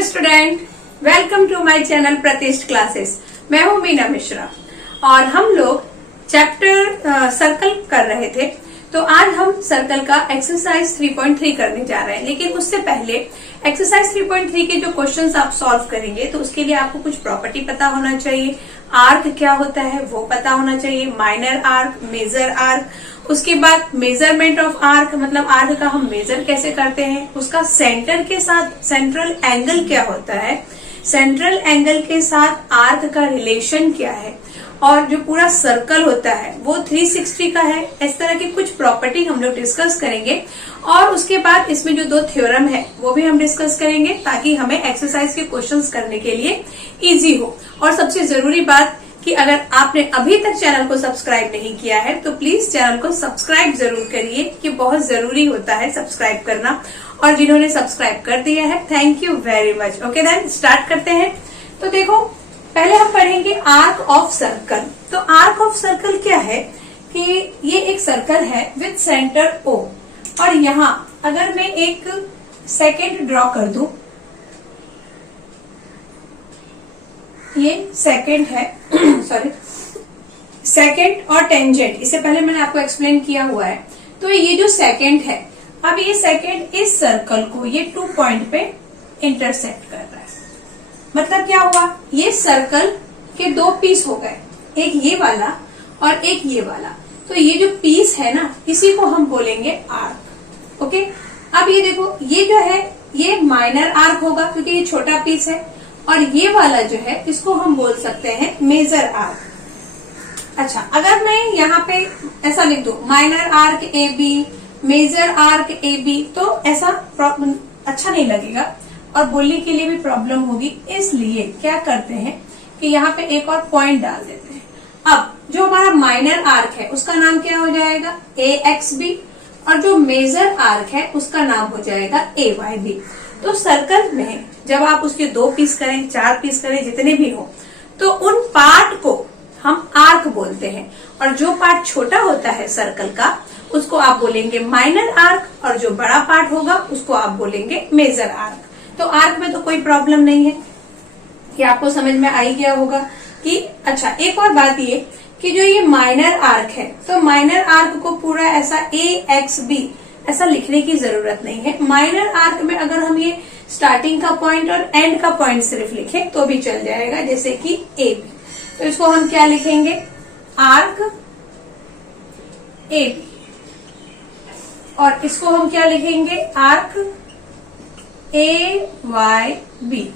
Hello student, welcome to my channel Pratishtha classes. मैं हूं मीना मिश्रा और हम लोग चैप्टर सर्कल कर रहे थे। तो आज हम सर्कल का एक्सरसाइज 3.3 करने जा रहे हैं, लेकिन उससे पहले एक्सरसाइज 3.3 के जो क्वेश्चंस आप सॉल्व करेंगे तो उसके लिए आपको कुछ प्रॉपर्टी पता होना चाहिए। आर्क क्या होता है वो पता होना चाहिए, माइनर आर्क, मेजर आर्क, उसके बाद मेजरमेंट ऑफ आर्क मतलब आर्क का हम मेजर कैसे करते हैं, उसका सेंटर के साथ सेंट्रल एंगल क्या होता है, सेंट्रल एंगल के साथ आर्क का रिलेशन क्या है, और जो पूरा सर्कल होता है वो 360 का है। इस तरह की कुछ प्रॉपर्टी हम लोग डिस्कस करेंगे और उसके बाद इसमें जो दो थ्योरम है वो भी हम डिस्कस करेंगे ताकि हमें एक्सरसाइज के क्वेश्चंस करने के लिए इजी हो। और सबसे जरूरी बात कि अगर आपने अभी तक चैनल को सब्सक्राइब नहीं किया है तो प्लीज चैनल को सब्सक्राइब जरूर करिए, कि बहुत जरूरी होता है सब्सक्राइब करना। और जिन्होंने सब्सक्राइब कर दिया है thank you very much. Okay then start करते हैं। तो देखो, पहले हम पढ़ेंगे आर्क ऑफ सर्कल। तो आर्क ऑफ सर्कल क्या है कि ये एक सर्कल है विद सेंटर O, और यहाँ अगर मैं एक सेकेंड ड्रॉ कर दूं, ये सेकेंड है सॉरी सेकेंड और टेंजेंट, इससे पहले मैंने आपको एक्सप्लेन किया हुआ है। तो ये जो सेकेंड है, अब ये सेकेंड इस सर्कल को ये 2 पॉइंट पे इंटरसेक्ट कर रहा है। मतलब क्या हुआ, ये सर्कल के 2 पीस हो गए, एक ये वाला और एक ये वाला। तो ये जो पीस है ना, इसी को हम बोलेंगे आर्क। ओके, अब ये देखो, ये जो है ये माइनर आर्क होगा क्योंकि ये छोटा पीस है, और ये वाला जो है इसको हम बोल सकते हैं मेजर आर्क। अच्छा, अगर मैं यहाँ पे ऐसा लिख दूं minor arc A B, major arc A B, तो ऐसा अच्छा नहीं लगेगा और बोलने के लिए भी प्रॉब्लम होगी। इसलिए क्या करते हैं कि यहाँ पे एक और पॉइंट डाल देते हैं। अब जो हमारा माइनर आर्क है उसका नाम क्या हो जाएगा ए एक्स बी, और जो मेजर आर्क है उसका नाम हो जाएगा ए वाई बी। तो सर्कल में जब आप उसके 2 पीस करें, 4 पीस करें, जितने भी हो, तो उन पार्ट को हम आर्क बोलते हैं, और जो पार्ट छोटा होता है सर्कल का उसको आप बोलेंगे माइनर आर्क, और जो बड़ा पार्ट होगा उसको आप बोलेंगे मेजर आर्क। तो आर्क में तो कोई प्रॉब्लम नहीं है, ये आपको समझ में आ ही गया होगा कि अच्छा। एक और बात ये कि जो ये माइनर आर्क है, तो माइनर आर्क को पूरा ऐसा ए एक्स बी ऐसा लिखने की जरूरत नहीं है। माइनर आर्क में अगर हम ये स्टार्टिंग का पॉइंट और एंड का पॉइंट सिर्फ लिखें तो भी चल जाएगा, जैसे कि ए बी। तो इसको हम क्या लिखेंगे, आर्क ए बी, और इसको हम क्या लिखेंगे, आर्क ए वाई बी।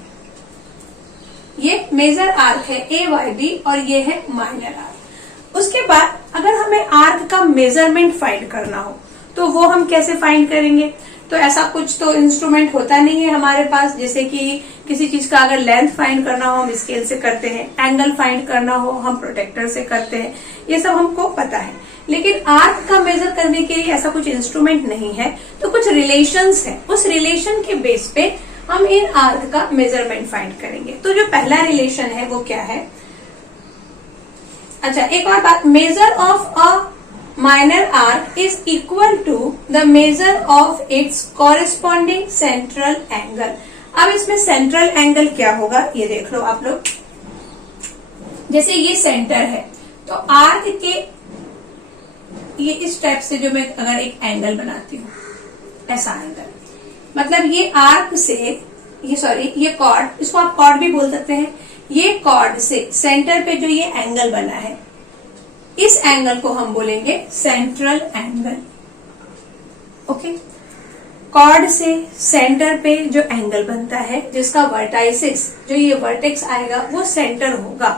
ये मेजर आर्क है ए वाई बी और ये है माइनर आर्क। उसके बाद अगर हमें आर्क का मेजरमेंट फाइंड करना हो तो वो हम कैसे फाइंड करेंगे। तो ऐसा कुछ तो इंस्ट्रूमेंट होता नहीं है हमारे पास, जैसे कि किसी चीज का अगर लेंथ फाइंड करना हो हम स्केल से करते हैं, एंगल फाइंड करना हो हम प्रोटेक्टर से करते हैं, ये सब हमको पता है। लेकिन आर्क का मेजर करने के लिए ऐसा कुछ इंस्ट्रूमेंट नहीं है, तो कुछ रिलेशंस है, उस रिलेशन के बेस पे हम इन आर्क का मेजरमेंट फाइंड करेंगे। तो जो पहला रिलेशन है वो क्या है, अच्छा एक और बात, measure of a minor arc is equal to the measure of its corresponding central angle. अब इसमें सेंट्रल एंगल क्या होगा ये देख लो आप लोग। जैसे ये सेंटर है तो आर्क के ये इस टाइप से जो मैं अगर एक एंगल बनाती हूँ, ऐसा एंगल, मतलब ये आर्क से ये कॉर्ड, इसको आप कॉर्ड भी बोल सकते हैं, ये कॉर्ड से सेंटर पे जो ये एंगल बना है, इस एंगल को हम बोलेंगे सेंट्रल एंगल। ओके, कॉर्ड से सेंटर पे जो एंगल बनता है जिसका वर्टाइसिस, जो ये वर्टेक्स आएगा वो सेंटर होगा,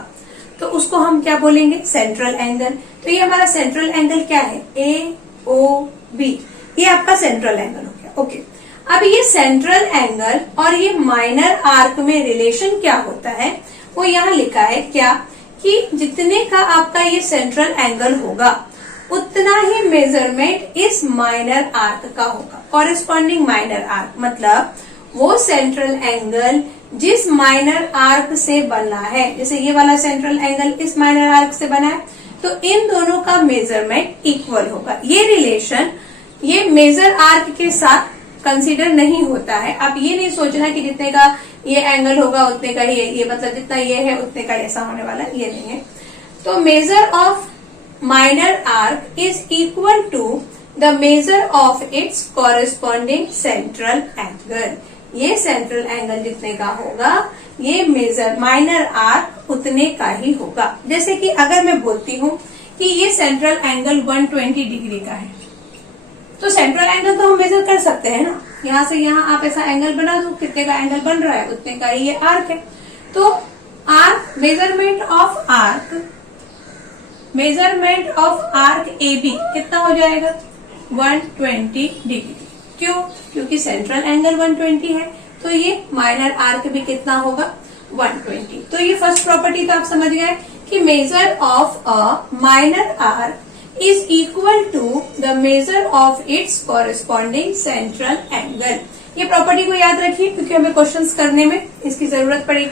तो उसको हम क्या बोलेंगे, सेंट्रल एंगल। तो ये हमारा सेंट्रल एंगल क्या है, ए ओ बी, ये आपका सेंट्रल एंगल हो गया। ओके, अब ये सेंट्रल एंगल और ये माइनर आर्क में रिलेशन क्या होता है वो यहाँ लिखा है क्या, कि जितने का आपका ये सेंट्रल एंगल होगा उतना ही मेजरमेंट इस माइनर आर्क का होगा। कॉरेस्पॉन्डिंग माइनर आर्क मतलब वो सेंट्रल एंगल जिस माइनर आर्क से बना है, जैसे ये वाला सेंट्रल एंगल इस माइनर आर्क से बना है, तो इन दोनों का मेजरमेंट इक्वल होगा। ये रिलेशन ये मेजर आर्क के साथ कंसीडर नहीं होता है। आप ये नहीं सोचना कि जितने का ये एंगल होगा उतने का ही, ये मतलब जितना ये है उतने का ऐसा होने वाला, ये नहीं है। तो major of minor arc is equal to the measure of its corresponding central angle. ये सेंट्रल एंगल जितने का होगा, ये मेजर माइनर आर्क उतने का ही होगा। जैसे कि अगर मैं बोलती हूँ कि ये सेंट्रल एंगल 120 डिग्री का है, तो सेंट्रल एंगल तो हम मेजर कर सकते हैं ना, यहां से यहां आप ऐसा एंगल बना दो, कितने का एंगल बन रहा है उतने का ही ये आर्क है। तो arc measurement of arc A B कितना हो जाएगा 120 डिग्री। क्यों? क्योंकि सेंट्रल एंगल 120 है, तो ये माइनर आर्क भी कितना होगा 120। तो ये फर्स्ट प्रॉपर्टी तो आप समझ गए कि major of a minor arc is equal to the measure of its corresponding central angle। ये प्रॉपर्टी को याद रखिए क्योंकि हमें क्वेश्चंस करने में इसकी जरूरत पड़ेगी।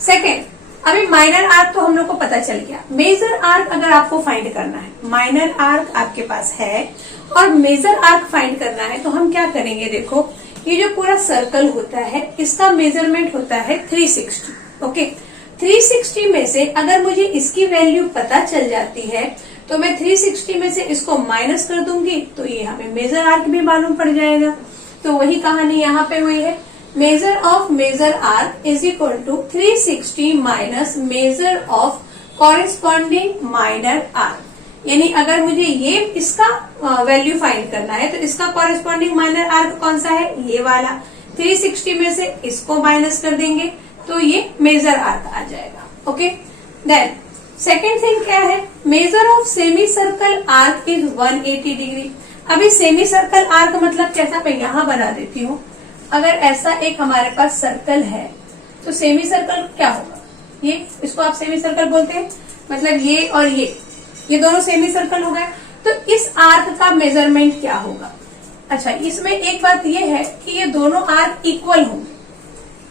सेकेंड, अभी माइनर आर्क तो हम लोग को पता चल गया। मेजर आर्क अगर आपको फाइंड करना है, माइनर आर्क आपके पास है और मेजर आर्क फाइंड करना है, तो हम क्या करेंगे, देखो ये जो पूरा सर्कल होता है इसका मेजरमेंट होता है 360। ओके, 360 में से अगर मुझे इसकी वैल्यू पता चल जाती है तो मैं 360 में से इसको माइनस कर दूंगी, तो ये हमें मेजर आर्क भी मालूम पड़ जाएगा। तो वही कहानी यहाँ पे हुई है, measure of major arc is equal to 360 minus measure of corresponding minor arc. यानी अगर मुझे ये इसका वैल्यू फाइंड करना है तो इसका कॉरेस्पॉन्डिंग माइनर आर्क कौन सा है, ये वाला। 360 में से इसको माइनस कर देंगे तो ये मेजर आर्क आ जाएगा। ओके, देन सेकेंड थिंग क्या है, measure of semi circle arc is 180 degree. अभी सेमी सर्कल आर्क मतलब कैसा, मैं यहां बना देती हूँ। अगर ऐसा एक हमारे पास सर्कल है तो सेमी सर्कल क्या होगा, ये इसको आप सेमी सर्कल बोलते हैं, मतलब ये और ये दोनों सेमी सर्कल हो गए। तो इस आर्क का मेजरमेंट क्या होगा। अच्छा, इसमें एक बात ये है कि ये दोनों आर्क इक्वल होंगे,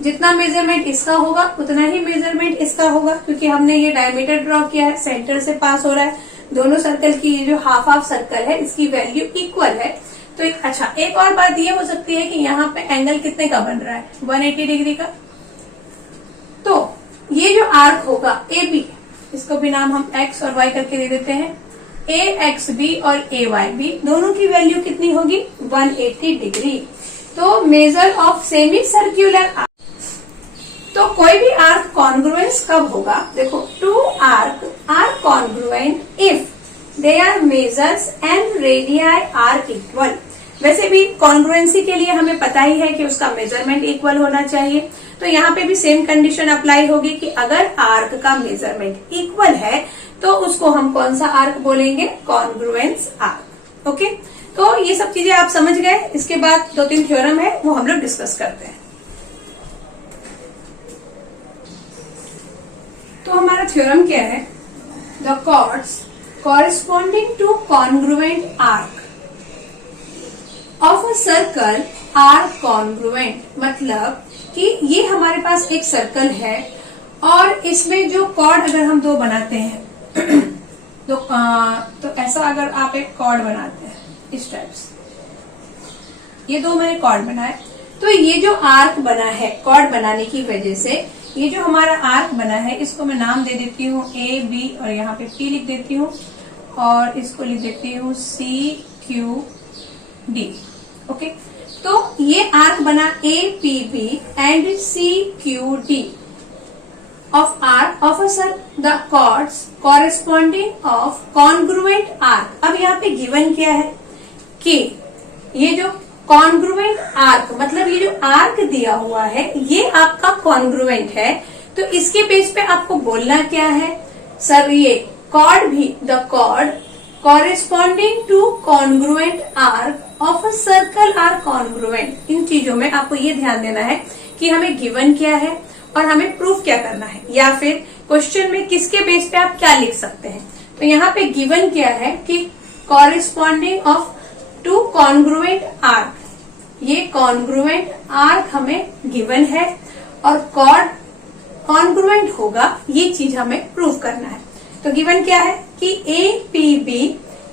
जितना मेजरमेंट इसका होगा उतना ही मेजरमेंट इसका होगा, क्योंकि हमने ये डायमीटर ड्रॉ किया है, सेंटर से पास हो रहा है। दोनों सर्कल की जो हाफ सर्कल है इसकी वैल्यू इक्वल है। तो अच्छा, एक और बात ये हो सकती है कि यहाँ पे एंगल कितने का बन रहा है 180 डिग्री का। तो ये जो आर्क होगा ए बी, इसको भी नाम हम एक्स और वाई करके दे देते हैं। ए एक्स बी और ए वाई बी दोनों की वैल्यू कितनी होगी 180 डिग्री। तो major of semi circular arc, तो कोई भी आर्क कॉन्ग्रुएंस कब होगा, देखो two arc are congruent if they are measures and radii are equal. वैसे भी कॉन्ग्रुएंसी के लिए हमें पता ही है कि उसका मेजरमेंट इक्वल होना चाहिए, तो यहाँ पे भी सेम कंडीशन अप्लाई होगी कि अगर आर्क का मेजरमेंट इक्वल है तो उसको हम कौन सा आर्क बोलेंगे, कॉन्ग्रुएंस आर्क। ओके, तो ये सब चीजें आप समझ गए। इसके बाद 2-3 थ्योरम है वो हम लोग डिस्कस करते हैं। तो हमारा थ्योरम क्या है, the chords corresponding to congruent arc of a circle are congruent. मतलब कि ये हमारे पास एक सर्कल है और इसमें जो कॉर्ड अगर हम दो बनाते हैं तो ऐसा अगर आप एक कॉर्ड बनाते हैं इस टाइप से, ये दो मैंने कॉर्ड बनाए, तो ये जो आर्क बना है कॉर्ड बनाने की वजह से, ये जो हमारा आर्क बना है इसको मैं नाम दे देती हूँ ए बी और यहाँ पे पी लिख देती हूँ और इसको लिख देती हूँ सी क्यू डी। ओके, तो ये आर्क बना A P B and C Q D of arc of the chords corresponding of congruent arc. अब यहाँ पे गिवन क्या है कि ये जो कॉन्ग्रुएंट आर्क, मतलब ये जो आर्क दिया हुआ है ये आपका कॉन्ग्रुएंट है, तो इसके बेस पे आपको बोलना क्या है, सर ये कॉर्ड भी, the chord corresponding to congruent arc of a circle are congruent. इन चीजों में आपको ये ध्यान देना है कि हमें गिवन क्या है और हमें प्रूफ क्या करना है, या फिर क्वेश्चन में किसके बेस पे आप क्या लिख सकते हैं। तो यहाँ पे गिवन क्या है कि corresponding of to congruent arc, ये कॉन्ग्रुएंट आर्क हमें गिवन है और कॉर्ड कॉन्ग्रुएंट होगा, ये चीज हमें प्रूव करना है। तो गिवन क्या है कि A P B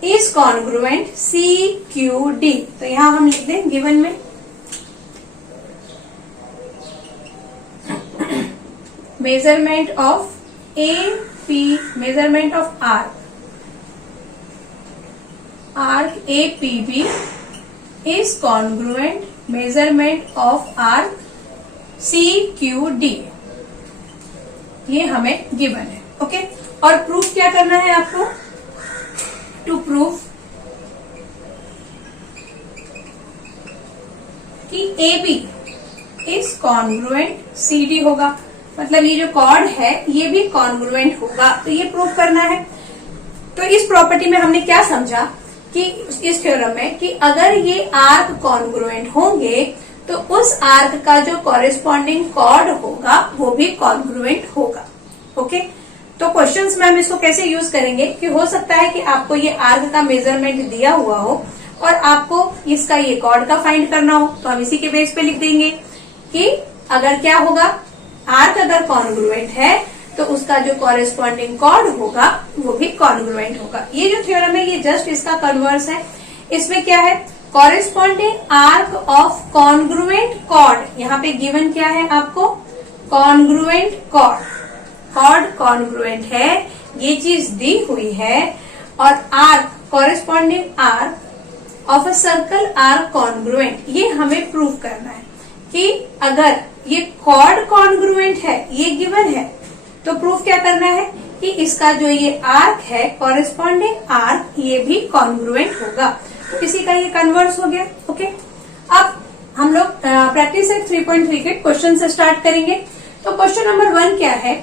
is congruent C Q D. तो यहां हम लिख दें गिवन में measurement of measurement of arc APB is congruent measurement of arc CQD, ये हमें गिवन है। ओके, और प्रूफ क्या करना है आपको? टू प्रूफ कि AB इज कॉन्ग्रुएंट CD होगा, मतलब ये जो कॉर्ड है ये भी कॉन्ग्रुएंट होगा, तो ये प्रूफ करना है। तो इस प्रॉपर्टी में हमने क्या समझा कि इस थ्योरम में कि अगर ये आर्क कॉन्ग्रुएंट होंगे तो उस आर्क का जो कॉरेस्पॉन्डिंग कॉर्ड होगा वो भी कॉन्ग्रुएंट होगा। ओके, तो क्वेश्चंस में हम इसको कैसे यूज करेंगे कि हो सकता है कि आपको ये आर्क का मेजरमेंट दिया हुआ हो और आपको इसका ये कॉर्ड का फाइंड करना हो, तो हम इसी के बेस पे लिख देंगे कि अगर क्या होगा, आर्क अगर कॉन्ग्रुएंट है तो उसका जो कॉरेस्पॉन्डिंग कॉर्ड होगा वो भी कॉन्ग्रुएंट होगा। ये जो थ्योरम है ये जस्ट इसका कन्वर्स है। इसमें क्या है, corresponding arc of congruent chord, यहाँ पे गिवन क्या है आपको, कॉन्ग्रुएंट कॉर्ड, कॉर्ड कॉन्ग्रुएंट है, ये चीज दी हुई है, और arc corresponding arc of a circle are congruent, ये हमें प्रूव करना है कि अगर ये कॉर्ड कॉन्ग्रुएंट है, ये गिवन है, तो प्रूफ क्या करना है कि इसका जो ये आर्क है कॉरेस्पॉन्डिंग आर्क ये भी कॉन्ग्रुएंट होगा, तो इसी का ये कन्वर्स हो गया। ओके, अब हम लोग प्रैक्टिस 3.3 के क्वेश्चन से स्टार्ट करेंगे। तो क्वेश्चन नंबर 1 क्या है,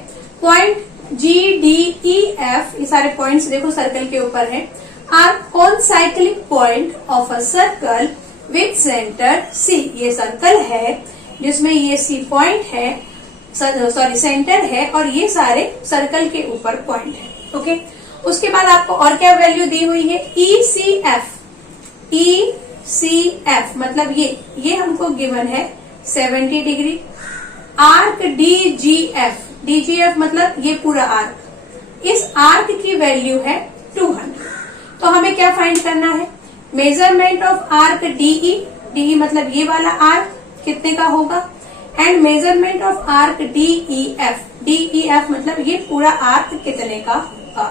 पॉइंट GDEF, ये सारे पॉइंट्स देखो सर्कल के ऊपर है, are concyclic point of a circle with centre C, ये सर्कल है जिसमें ये C पॉइंट है, सॉरी सेंटर है, और ये सारे सर्कल के ऊपर पॉइंट है। ओके, उसके बाद आपको और क्या वैल्यू दी हुई है, ECF मतलब ये हमको गिवन है 70 डिग्री, आर्क DGF मतलब ये पूरा आर्क, इस आर्क की वैल्यू है 200। तो हमें क्या फाइंड करना है, मेजरमेंट ऑफ आर्क DE मतलब ये वाला आर्क कितने का होगा, and measurement of arc DEF मतलब ये पूरा आर्क कितने का होगा।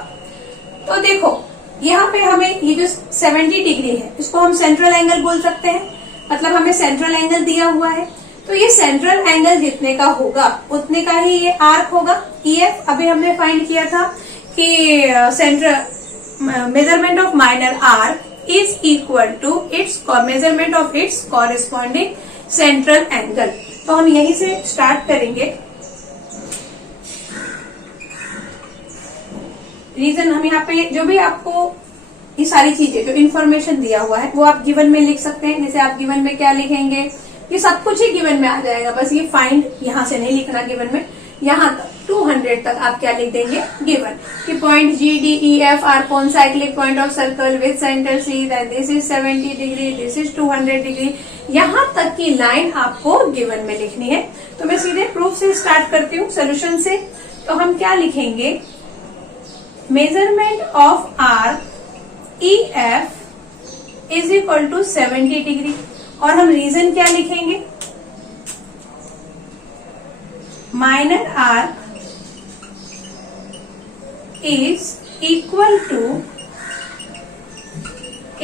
तो देखो यहाँ पे हमें ये जो 70 डिग्री है इसको हम सेंट्रल एंगल बोल सकते हैं, मतलब हमें सेंट्रल एंगल दिया हुआ है, तो ये सेंट्रल एंगल जितने का होगा उतने का ही ये आर्क होगा। EF अभी हमने फाइंड किया था कि central measurement of minor arc is equal to its measurement of its corresponding central angle. तो हम यहीं से स्टार्ट करेंगे। रीजन हम यहाँ पे जो भी आपको ये सारी चीजें जो इन्फॉर्मेशन दिया हुआ है वो आप गिवन में लिख सकते हैं। जैसे आप गिवन में क्या लिखेंगे, ये सब कुछ ही गिवन में आ जाएगा, बस ये फाइंड यहाँ से नहीं लिखना गिवन में, यहाँ तक 200 तक आप क्या लिख देंगे गिवन कि point GDEF are concyclic point of circle with centre C, then this is 70 degree, this is 200 degree, यहाँ तक की लाइन आपको गिवन में लिखनी है। तो मैं सीधे प्रूफ से स्टार्ट करती हूँ, सोल्यूशन से। तो हम क्या लिखेंगे, measurement of arc EF is equal to 70 degree, और हम रीजन क्या लिखेंगे, minor arc is equal to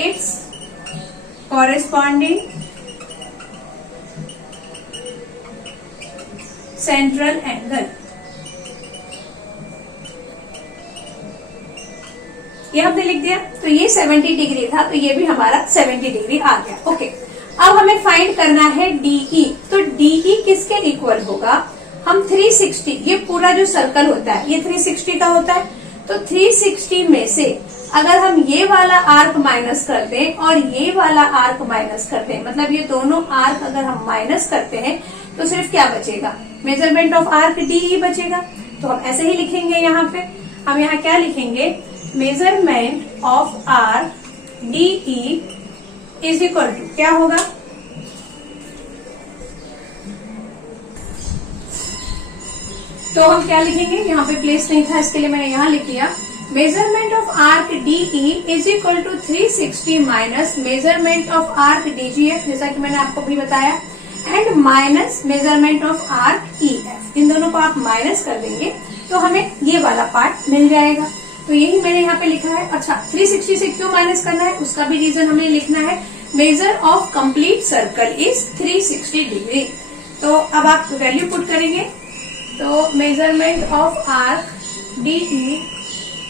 its corresponding central angle. ये हमने लिख दिया, तो ये 70 डिग्री था, तो ये भी हमारा 70 डिग्री आ गया। ओके, अब हमें फाइंड करना है DE। तो DE किसके इक्वल होगा, हम 360, ये पूरा जो सर्कल होता है ये 360 का होता है, तो 360 में से अगर हम ये वाला आर्क माइनस कर दें और ये वाला आर्क माइनस कर दें, मतलब ये दोनों आर्क अगर हम माइनस करते हैं तो सिर्फ क्या बचेगा, मेजरमेंट ऑफ आर्क DE बचेगा। तो हम ऐसे ही लिखेंगे, यहाँ पे हम यहाँ क्या लिखेंगे, measurement of arc DE is equal to क्या होगा, तो हम क्या लिखेंगे, यहाँ पे प्लेस नहीं था इसके लिए मैंने यहाँ लिख दिया, measurement of arc DE is equal to 360 minus measurement of arc DGF, जैसा कि मैंने आपको भी बताया and minus measurement of arc E F. इन दोनों को आप माइनस कर देंगे तो हमें ये वाला पार्ट मिल जाएगा। तो यही मैंने यहाँ पे लिखा है। अच्छा, 360 से क्यों माइनस करना है उसका भी रीजन हमें लिखना है। Measure of complete circle is 360 degree. तो अब आप वैल्यू पुट करेंगे तो measurement of arc D E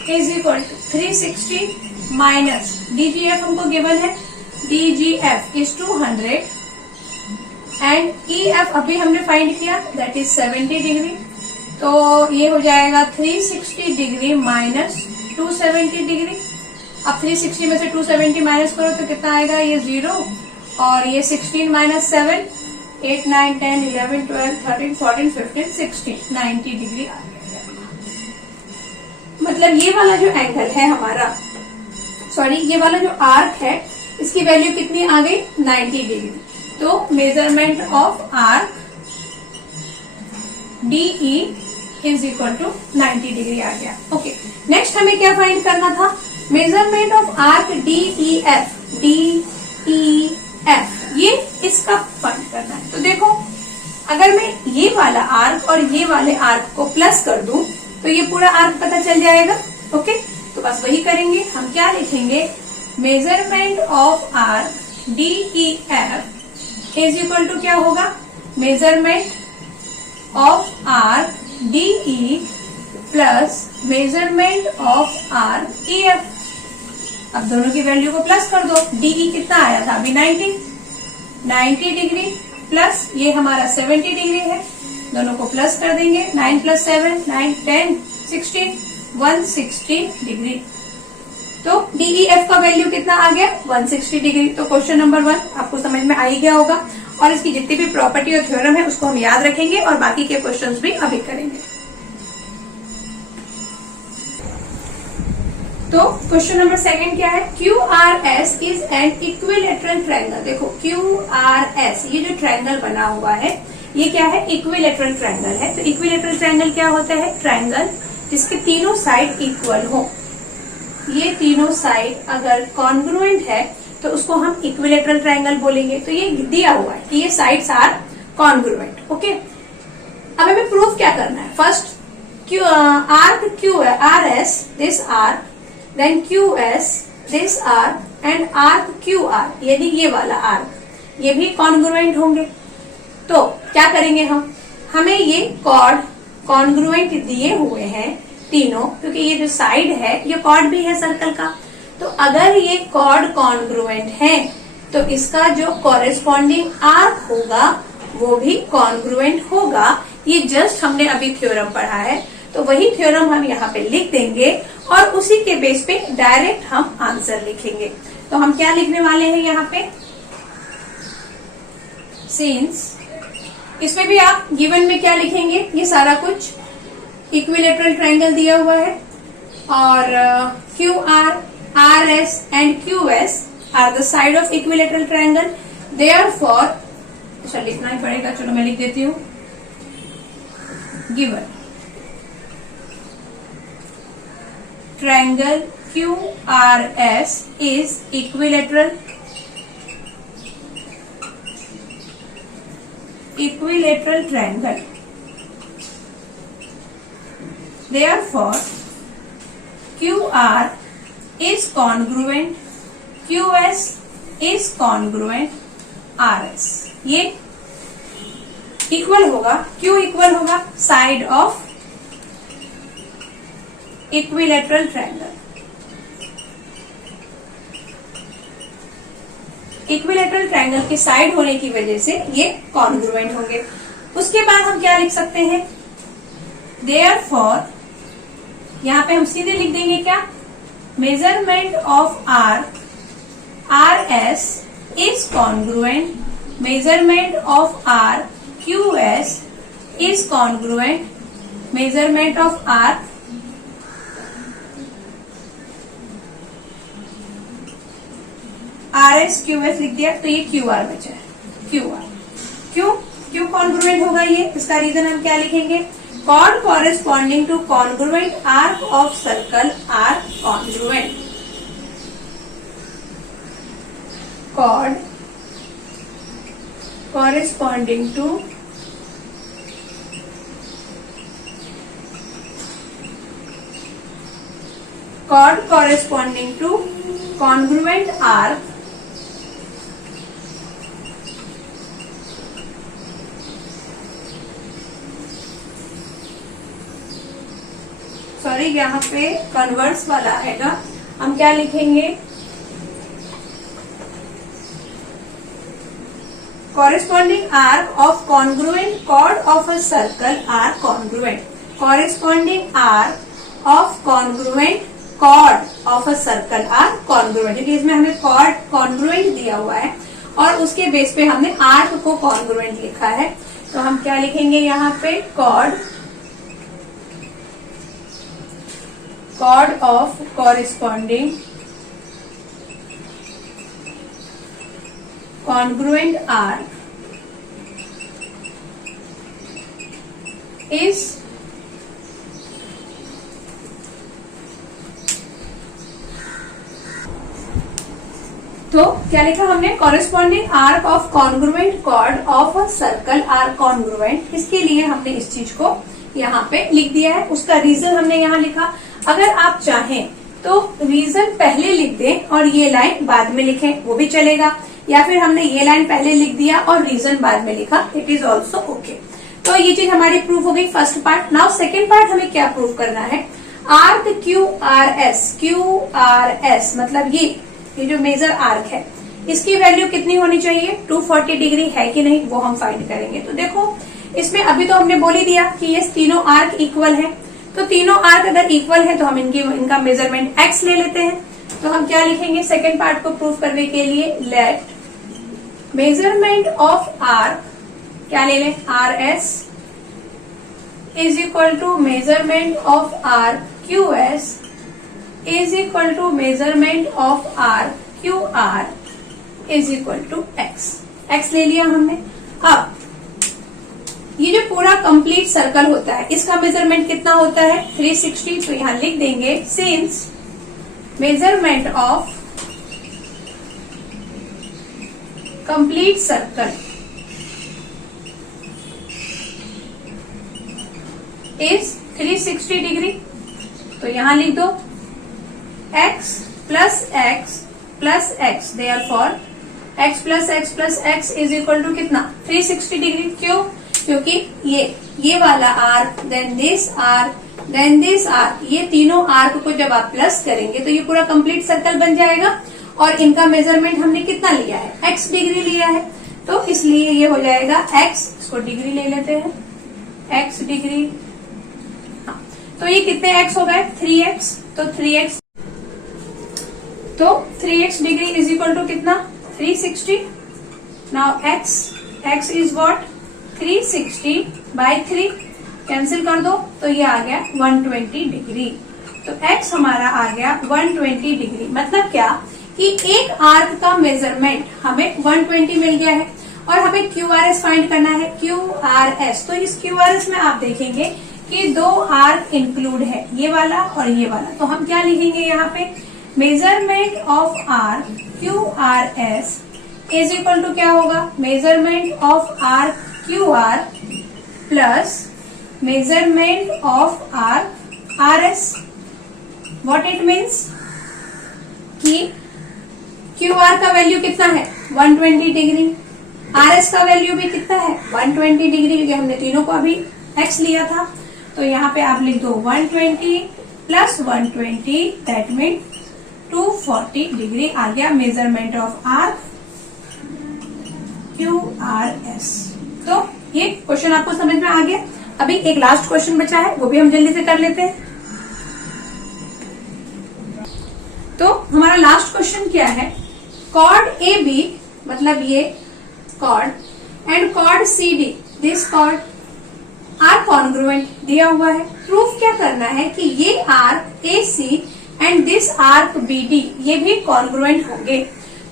is equal to 360 minus DGF हमको गिवन है, DGF इज 200 एंड EF अभी हमने फाइंड किया दैट इज 70 डिग्री। तो ये हो जाएगा 360 डिग्री माइनस 270 डिग्री। अब 360 में से 270 माइनस करो तो कितना आएगा, ये 0 और ये 16 माइनस 7 8 9 10 11 12 13 14 15 16 90 डिग्री आ गया। मतलब ये वाला जो एंगल है हमारा, सॉरी ये वाला जो आर्क है इसकी वैल्यू कितनी आ गई, 90 डिग्री। तो measurement of arc DE is equal to 90 degree आ गया। ओके, नेक्स्ट हमें क्या फाइंड करना था, measurement of arc DEF। DEF ये इसका फाइंड करना है। तो देखो अगर मैं ये वाला आर्क और ये वाले आर्क को प्लस कर दूं तो ये पूरा आर्क पता चल जाएगा। ओके, तो बस वही करेंगे। हम क्या लिखेंगे, measurement of arc DEF is equal to क्या होगा, measurement of arc DE plus measurement of arc EF। अब दोनों की वैल्यू को प्लस कर दो। DE कितना आया था अभी, 90 डिग्री प्लस ये हमारा 70 डिग्री है, दोनों को प्लस कर देंगे। 9 प्लस 7 9 10 16 160 डिग्री। तो DEF का वैल्यू कितना आ गया, 160 डिग्री। तो क्वेश्चन नंबर 1 आपको समझ में आ ही गया होगा और इसकी जितनी भी प्रॉपर्टी और थ्योरम है उसको हम याद रखेंगे और बाकी के क्वेश्चंस भी अभी करेंगे। तो क्वेश्चन नंबर 2 क्या है, QRS is an equilateral triangle. देखो QRS ये जो ट्रायंगल बना हुआ है ये क्या है, इक्विलेटरल ट्रायंगल है। तो इक्विलेटरल ट्रायंगल क्या होता है, ट्रायंगल जिसके तीनों साइड इक्वल हो। ये तीनों साइड अगर कॉन्ग्रुएंट है तो उसको हम इक्विलेटरल ट्रायंगल बोलेंगे। तो ये दिया हुआ है कि ये साइड्स आर कॉन्ग्रुएंट। ओके, अब हमें प्रूफ क्या करना है, first arc RS this arc, then QS this arc and arc QR, यदि ये वाला आर्क ये भी कॉन्ग्रुएंट होंगे। तो क्या करेंगे हमें ये कॉर्ड कॉन्ग्रुएंट दिए हुए हैं तीनों, क्योंकि ये जो साइड है ये कॉर्ड भी है सर्कल का। तो अगर ये कॉर्ड कॉन्ग्रुएंट है तो इसका जो कॉरेस्पॉन्डिंग आर्क होगा वो भी कॉन्ग्रुएंट होगा। ये जस्ट हमने अभी थ्योरम पढ़ा है तो वही थ्योरम हम यहाँ पे लिख देंगे और उसी के बेस पे डायरेक्ट हम आंसर लिखेंगे। तो हम क्या लिखने वाले हैं यहाँ पे, सिंस, इसमें भी आप गिवन में क्या लिखेंगे, ये सारा कुछ इक्विलेटरल ट्रायंगल दिया हुआ है और QR, RS and QS are the side of equilateral triangle. Therefore, अच्छा लिखना ही पड़ेगा, चलो मैं लिख देती हूँ, given triangle QRS is equilateral triangle. Therefore, QR is congruent, QS is congruent, RS ये इक्वल होगा, Q इक्वल होगा side of equilateral triangle. Equilateral triangle की साइड होने की वजह से ये कॉन्ग्रुएंट होंगे। उसके बाद हम क्या लिख सकते हैं, देयरफॉर, यहाँ पे हम सीधे लिख देंगे क्या, measurement of arc RS is congruent, measurement of arc QS is congruent, measurement of arc RS QS लिख दिया तो ये QR बचा है, QR। क्यों कॉन्ग्रुएंट होगा ये, इसका रीजन हम क्या लिखेंगे, chord corresponding to congruent arc of circle are congruent. Chord corresponding to chord corresponding to congruent arc sorry यहाँ पे कन्वर्स वाला आएगा, हम क्या लिखेंगे, corresponding arc of congruent chord of a circle are congruent. Corresponding arc of congruent chord of a circle are congruent, क्योंकि इसमें हमें chord congruent दिया हुआ है और उसके बेस पे हमने arc को congruent लिखा है। तो हम क्या लिखेंगे यहाँ पे, chord of corresponding congruent arc is तो क्या लिखा हमने, corresponding arc of congruent chord of a circle are congruent. इसके लिए हमने इस चीज को यहाँ पे लिख दिया है, उसका रीजन हमने यहाँ लिखा। अगर आप चाहें तो रीजन पहले लिख दें और ये लाइन बाद में लिखें, वो भी चलेगा, या फिर हमने ये लाइन पहले लिख दिया और रीजन बाद में लिखा, इट इज ऑल्सो ओके। तो ये चीज हमारी प्रूफ हो गई first part. Now second part हमें क्या प्रूफ करना है, आर्क क्यू आर एस मतलब ये जो मेजर आर्क है इसकी वैल्यू कितनी होनी चाहिए, 240 डिग्री है कि नहीं, वो हम फाइंड करेंगे। तो देखो इसमें अभी तो हमने बोल ही दिया कि ये तीनों आर्क इक्वल है, तो तीनों आर्क अगर इक्वल है तो हम इनका मेजरमेंट x ले लेते हैं। तो हम क्या लिखेंगे सेकेंड पार्ट को प्रूफ करने के लिए, लेट मेजरमेंट ऑफ आर्क क्या ले लें, R S is equal to measurement of arc Q S is equal to measurement of arc Q R is equal to X ले लिया हमने। अब ये जो पूरा कंप्लीट सर्कल होता है इसका मेजरमेंट कितना होता है, 360। तो यहां लिख देंगे, since measurement of complete circle is 360 degree, तो यहां लिख दो x plus X plus X, therefore x plus X plus X is equal to कितना, 360 डिग्री। क्यों, क्योंकि ये वाला arc then this arc then this arc, ये तीनों आर्क को जब आप प्लस करेंगे तो ये पूरा कंप्लीट सर्कल बन जाएगा और इनका मेजरमेंट हमने कितना लिया है, x डिग्री लिया है। तो इसलिए ये हो जाएगा x, इसको डिग्री ले लेते हैं, x डिग्री। तो ये कितने x हो गए, 3x। तो 3x तो 3x degree is equal to कितना, 360। Now x is what, 360 by 3, cancel कर दो तो ये आ गया 120 डिग्री। तो x हमारा आ गया 120 डिग्री। मतलब क्या कि एक आर्क का मेजरमेंट हमें 120 मिल गया है और हमें QRS फाइंड करना है, QRS। तो इस QRS में आप देखेंगे कि दो आर्क इंक्लूड है, ये वाला और ये वाला। तो हम क्या लिखेंगे यहाँ पे, measurement of arc QRS is equal to क्या होगा, measurement of arc QR plus measurement of arc RS। What it means कि QR का वैल्यू कितना है, 120 डिग्री, RS का वैल्यू भी कितना है, 120 डिग्री, क्योंकि हमने तीनों को अभी x लिया था। तो यहाँ पे आप लिख दो 120 प्लस 120, दैट मीन 240 डिग्री आ गया मेजरमेंट ऑफ आर्क QRS। तो ये क्वेश्चन आपको समझ में आ गया। अभी एक लास्ट क्वेश्चन बचा है, वो भी हम जल्दी से कर लेते हैं। तो हमारा लास्ट क्वेश्चन क्या है, कॉर्ड AB मतलब ये chord and chord CD, this chord are congruent दिया हुआ है। प्रूफ क्या करना है कि ये arc AC and this arc BD ये भी कॉन्ग्रुएंट होंगे।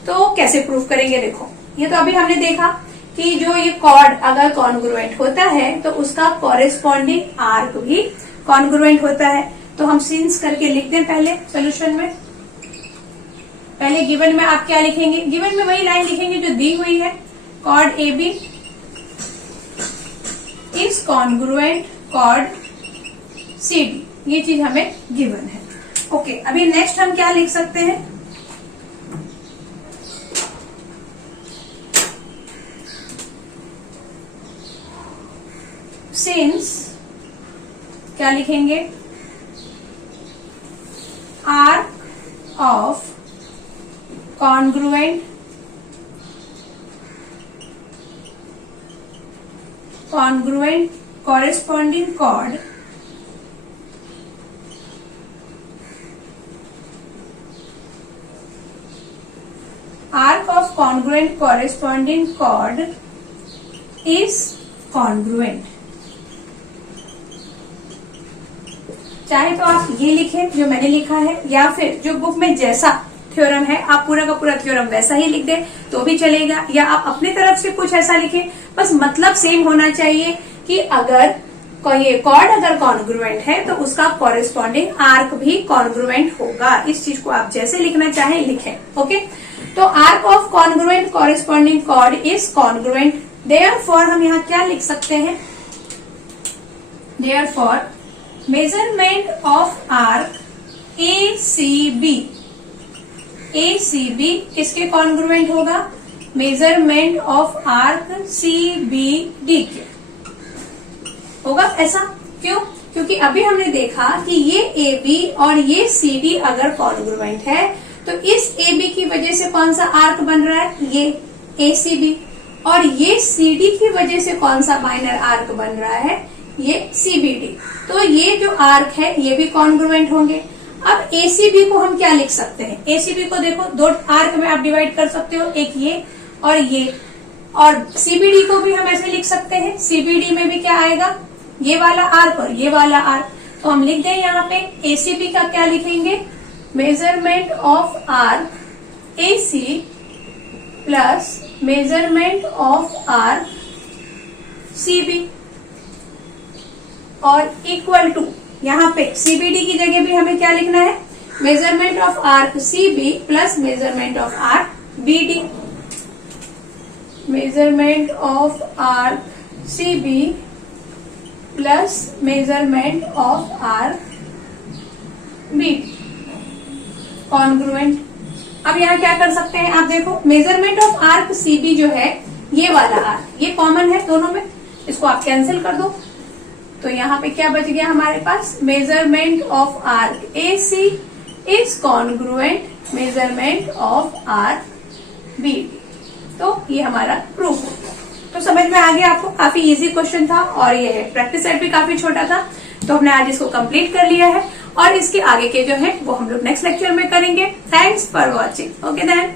तो कैसे प्रूफ करेंगे, देखो ये तो अभी हमने देखा कि जो ये कॉर्ड अगर कॉन्ग्रुएंट होता है तो उसका कॉरेस्पॉन्डिंग आर्क भी कॉन्ग्रुएंट होता है। तो हम सिंस करके लिख दें पहले सोल्यूशन में। पहले गिवन में आप क्या लिखेंगे, गिवन में वही लाइन लिखेंगे जो दी हुई है, chord AB is congruent chord CD, ये चीज हमें गिवन है। ओके, अभी नेक्स्ट हम क्या लिख सकते हैं, सिंस क्या लिखेंगे, arc of congruent corresponding chord is congruent। चाहे तो आप ये लिखें जो मैंने लिखा है, या फिर जो बुक में जैसा थ्योरम है आप पूरा का पूरा थ्योरम वैसा ही लिख दें तो भी चलेगा, या आप अपनी तरफ से कुछ ऐसा लिखें, बस मतलब सेम होना चाहिए कि अगर ये कॉर्ड अगर कॉन्ग्रुएंट है तो उसका कॉरेस्पॉन्डिंग आर्क भी कॉन्ग्रुएंट होगा। इस चीज को आप जैसे लिखना चाहें लिखें। ओके, तो arc of congruent corresponding chord is congruent, therefore हम यहाँ क्या लिख सकते हैं, therefore measurement of arc ACB किसके कॉन्ग्रुएंट होगा, मेजरमेंट ऑफ आर्क CBD के होगा। ऐसा क्यों, क्योंकि अभी हमने देखा कि ये AB और ये CD अगर कॉन्ग्रुएंट है तो इस AB की वजह से कौन सा आर्क बन रहा है, ये ACB, और ये CD की वजह से कौन सा माइनर आर्क बन रहा है, ये CBD। तो ये जो आर्क है ये भी कॉन्ग्रुएंट होंगे। अब ACB को हम क्या लिख सकते हैं, ACB को देखो दो आर्क में आप डिवाइड कर सकते हो, एक ये, और CBD को भी हम ऐसे लिख सकते हैं। CBD में भी क्या आएगा, ये वाला आर्क और ये वाला आर्क। तो हम लिख दें यहाँ पे ACB का क्या लिखेंगे, measurement of arc AC plus measurement of arc CB, और इक्वल टू यहाँ पे CBD की जगह भी हमें क्या लिखना है, measurement of arc CB plus measurement of arc BD, measurement of arc CB plus measurement of arc BD congruent. अब यहाँ क्या कर सकते हैं आप देखो, मेजरमेंट ऑफ आर्क CB जो है ये वाला आर्क, ये कॉमन है दोनों में, इसको आप कैंसिल कर दो, तो यहाँ पे क्या बच गया हमारे पास, measurement of arc AC is congruent measurement of arc BD। तो ये हमारा प्रूफ हो गया। तो समझ में आ गया आपको, काफी इजी क्वेश्चन था और ये प्रैक्टिस सेट भी काफी छोटा था, तो हमने आज इसको कंप्लीट कर लिया है और इसके आगे के जो है वो हम लोग नेक्स्ट लेक्चर में करेंगे। Thanks for watching. Okay then.